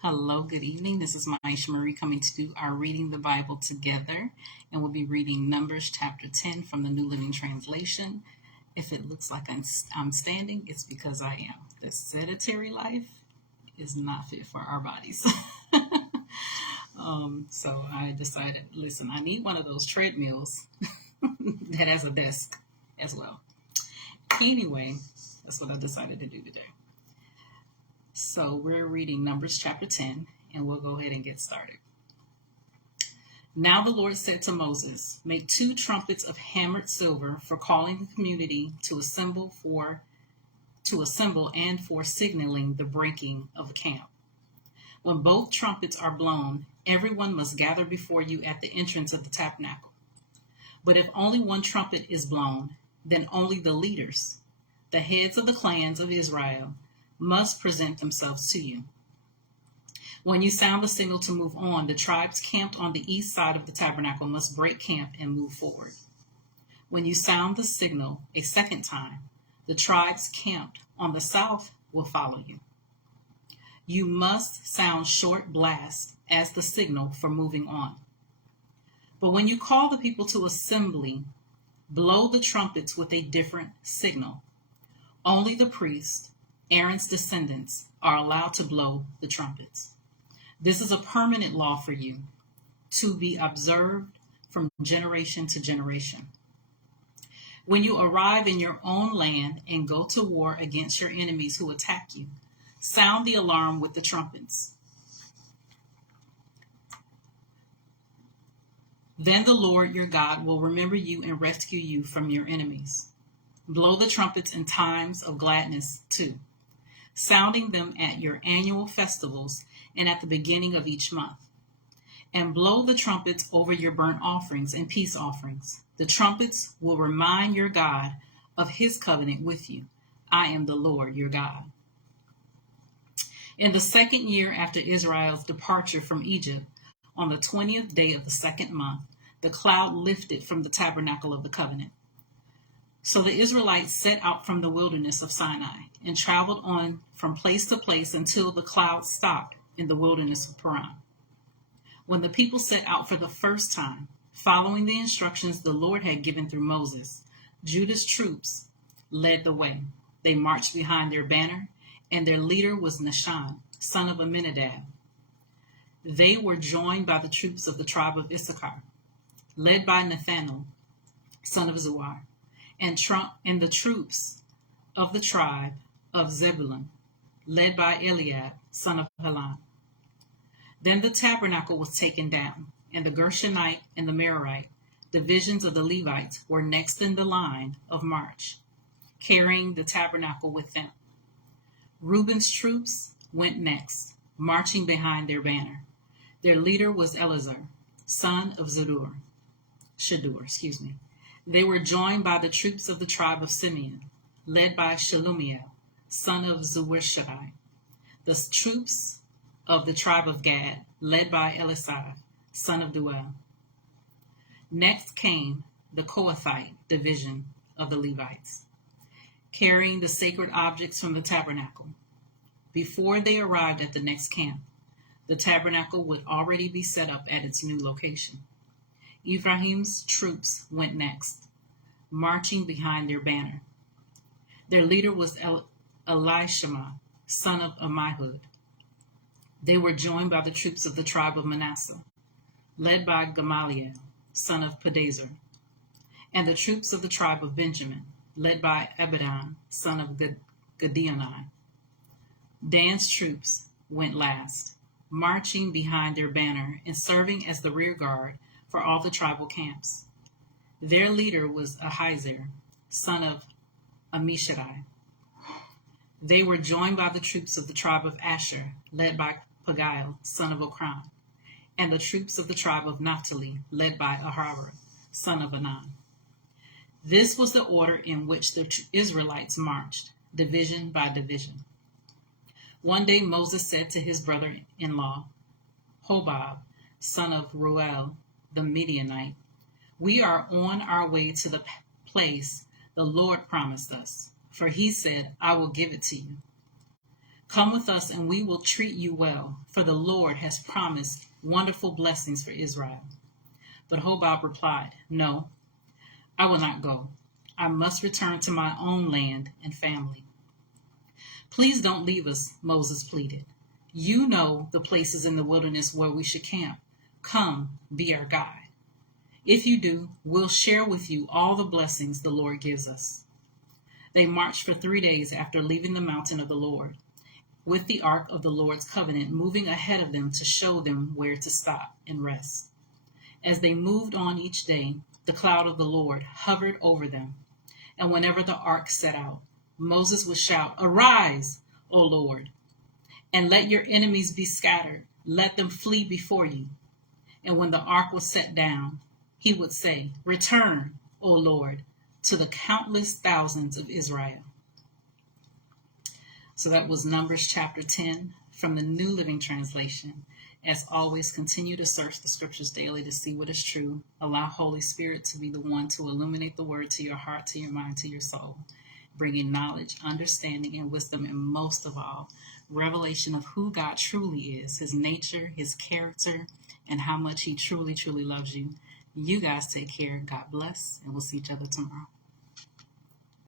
Hello, good evening. This is Myesha coming to do our Reading the Bible together, and we'll be reading Numbers chapter 10 from the New Living Translation. If it looks like I'm standing, it's because I am. The sedentary life is not fit for our bodies. So I decided, listen, I need one of those treadmills that has a desk as well. Anyway, that's what I decided to do today. So we're reading Numbers chapter 10, and we'll go ahead and get started. Now the Lord said to Moses, "Make 2 trumpets of hammered silver for calling the community to assemble and for signaling the breaking of the camp. When both trumpets are blown, everyone must gather before you at the entrance of the tabernacle. But if only one trumpet is blown, then only the leaders, the heads of the clans of Israel, must present themselves to you. When you sound the signal to move on, the tribes camped on the east side of the tabernacle must break camp and move forward. When you sound the signal a second time, the tribes camped on the south will follow you. You must sound short blasts as the signal for moving on. But when you call the people to assembly, blow the trumpets with a different signal. Only the priests, Aaron's descendants, are allowed to blow the trumpets. This is a permanent law for you, to be observed from generation to generation. When you arrive in your own land and go to war against your enemies who attack you, sound the alarm with the trumpets. Then the Lord your God will remember you and rescue you from your enemies. Blow the trumpets in times of gladness too, sounding them at your annual festivals and at the beginning of each month. And blow the trumpets over your burnt offerings and peace offerings. The trumpets will remind your God of his covenant with you. I am the Lord your God. In the 2nd year after Israel's departure from Egypt, on the 20th day of the 2nd month, the cloud lifted from the tabernacle of the covenant. So the Israelites set out from the wilderness of Sinai and traveled on from place to place until the cloud stopped in the wilderness of Paran. When the people set out for the first time, following the instructions the Lord had given through Moses, Judah's troops led the way. They marched behind their banner, and their leader was Nahshon, son of Amminadab. They were joined by the troops of the tribe of Issachar, led by Nathanael, son of Zuar, and the troops of the tribe of Zebulun, led by Eliab, son of Helon. Then the tabernacle was taken down, and the Gershonite and the Merarite divisions of the Levites were next in the line of march, carrying the tabernacle with them. Reuben's troops went next, marching behind their banner. Their leader was Eleazar, son of Shadur. They were joined by the troops of the tribe of Simeon, led by Shelumiel, son of Zurishaddai. The troops of the tribe of Gad, led by Elisab, son of Duel. Next came the Kohathite division of the Levites, carrying the sacred objects from the tabernacle. Before they arrived at the next camp, the tabernacle would already be set up at its new location. Ephraim's troops went next, marching behind their banner. Their leader was Elishama, son of Ammihud. They were joined by the troops of the tribe of Manasseh, led by Gamaliel, son of Pedazur, and the troops of the tribe of Benjamin, led by Abidan, son of Gideoni. Dan's troops went last, marching behind their banner and serving as the rear guard for all the tribal camps. Their leader was Ahiezer, son of Ammishaddai. They were joined by the troops of the tribe of Asher, led by Pagiel, son of Okran, and the troops of the tribe of Naphtali, led by Aharah, son of Anan. This was the order in which the Israelites marched, division by division. One day Moses said to his brother-in-law, Hobab, son of Ruel, the Midianite, "We are on our way to the place the Lord promised us, for he said, I will give it to you." Come with us and we will treat you well, for the Lord has promised wonderful blessings for Israel. But Hobab replied, No, I will not go. I must return to my own land and family. Please don't leave us, Moses pleaded. You know the places in the wilderness where we should camp. Come, be our guide. If you do, we'll share with you all the blessings the Lord gives us. They marched for 3 days after leaving the mountain of the Lord, with the ark of the Lord's covenant moving ahead of them to show them where to stop and rest. As they moved on each day, the cloud of the Lord hovered over them, and whenever the ark set out, Moses would shout, Arise, O Lord, and let your enemies be scattered. Let them flee before you. And when the ark was set down, he would say, Return, O Lord, to the countless thousands of Israel. So that was Numbers chapter 10 from the New Living Translation. As always, continue to search the scriptures daily to see what is true. Allow Holy Spirit to be the one to illuminate the word to your heart, to your mind, to your soul, bringing knowledge, understanding, and wisdom, and most of all, revelation of who God truly is, his nature, his character, and how much he truly, truly loves you. You guys take care. God bless, and we'll see each other tomorrow.